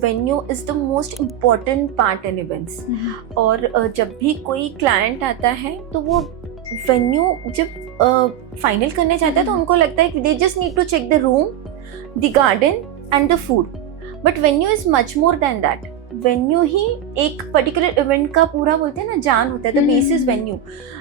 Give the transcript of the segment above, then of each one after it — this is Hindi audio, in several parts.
Venue is the most important part in events. और जब भी कोई क्लाइंट आता है तो वो वेन्यू जब फाइनल करने जाता है तो उनको लगता है कि they just need to check the room, the garden and the food, but venue is much more than that. Venue ही एक पर्टिकुलर इवेंट का पूरा बोलते हैं ना जान होता है, the base is venue.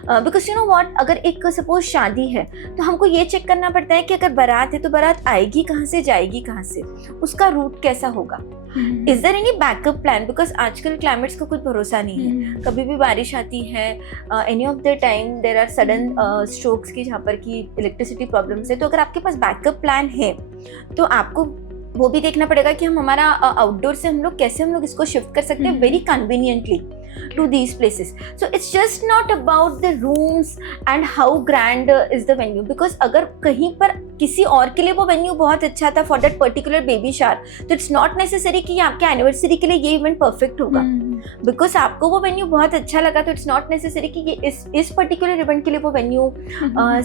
Because you know what, अगर एक सपोज शादी है तो हमको ये चेक करना पड़ता है कि अगर बारात है तो बारात आएगी कहाँ से, जाएगी कहाँ से, उसका रूट कैसा होगा, is there any backup plan, because आजकल क्लाइमेट्स का कुछ भरोसा नहीं है, कभी भी बारिश आती है, any of the time there are sudden strokes की जहाँ पर की इलेक्ट्रिसिटी प्रॉब्लम्स है। तो अगर आपके पास बैकअप प्लान है तो आपको वो भी देखना पड़ेगा कि हम हमारा आउटडोर से हम लोग इसको शिफ्ट कर सकते हैं very conveniently to these places. So it's just not about the rooms and how grand is the venue, because अगर कहीं पर किसी और के लिए वो वेन्यू बहुत अच्छा था for that particular baby shower, तो it's not necessary कि आपके एनिवर्सरी के लिए ये इवेंट परफेक्ट होगा। बिकॉज आपको वो वेन्यू बहुत अच्छा लगा तो इट्स नॉट नेसेसरी कि ये इस पर्टिकुलर इवेंट के लिए वो वेन्यू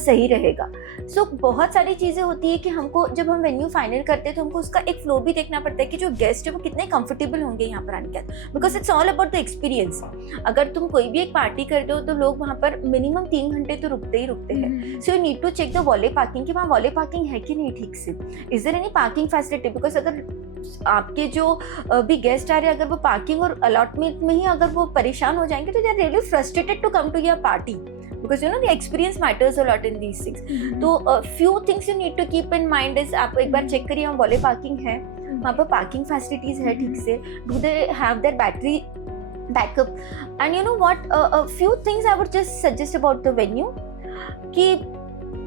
सही रहेगा। सो बहुत सारी चीज़ें होती है कि हमको जब हम वेन्यू फाइनल करते हैं तो हमको उसका एक फ्लो भी देखना पड़ता है कि जो गेस्ट है वो कितने कंफर्टेबल होंगे यहाँ पर आने के बाद, because it's all about the experience. अगर तुम कोई भी एक पार्टी करते हो तो लोग वहाँ पर मिनिमम 3 घंटे तो रुकते ही रुकते हैं। So you need to check the valet parking कि वहाँ वॉले पार्किंग है कि नहीं ठीक से, is there any parking facility, because अगर आपके जो भी गेस्ट आ रहे हैं अगर वो पार्किंग और अलॉटमेंट में ही अगर वो परेशान हो जाएंगे तो they are really frustrated to come to your party, because you know the experience matters a lot in these things. तो few things you need to keep in mind is आप एक बार चेक करिए वहाँ वॉले पार्किंग है, वहाँ पर पार्किंग फैसिलिटीज है ठीक से, do they have their battery backup, and you know what, a few things I would just suggest about the venue कि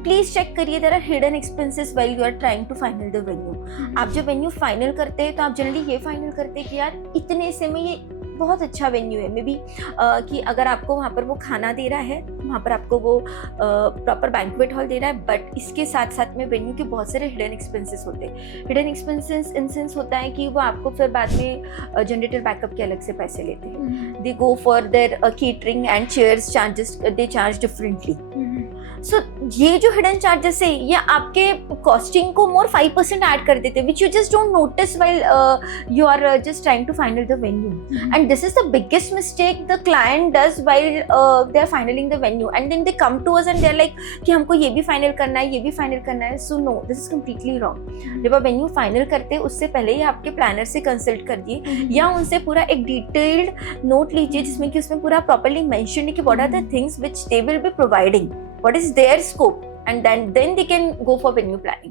प्लीज चेक करिए there are hidden expenses while you are trying to final the venue. आप जब वेन्यू फाइनल करते हैं तो आप जनरली ये फाइनल करते हैं कि यार इतने से में ये बहुत अच्छा वेन्यू है, मे बी कि अगर आपको वहाँ पर वो खाना दे रहा है, वहाँ पर आपको वो प्रॉपर बैंक्वेट हॉल दे रहा है, बट इसके साथ साथ में वेन्यू के बहुत सारे हिडन एक्सपेंसेस होते हैं। हिडन एक्सपेंसेस इन सेंस होता है कि वो आपको फिर बाद में जनरेटर बैकअप के अलग से पैसे लेते हैं, they go for their catering and chairs charges, they charge differently. So ये जो हिडन चार्जेस है ये आपके कॉस्टिंग को मोर 5% ऐड कर देते हैं, which you just don't notice while you are just trying to final the venue, and this is the biggest mistake the client does while they are finaling the venue, and then they come to us and they are like कि हमको ये भी फाइनल करना है, ये भी फाइनल करना है। So no, this is completely wrong. जब आप वेन्यू फाइनल करते हैं उससे पहले ही आपके प्लानर से कंसल्ट करिए या उनसे पूरा एक डिटेल्ड नोट लीजिए जिसमें कि उसमें पूरा प्रॉपर्ली मेंशन है कि what are the things which they will be providing, what is their scope, and then they can go for venue planning.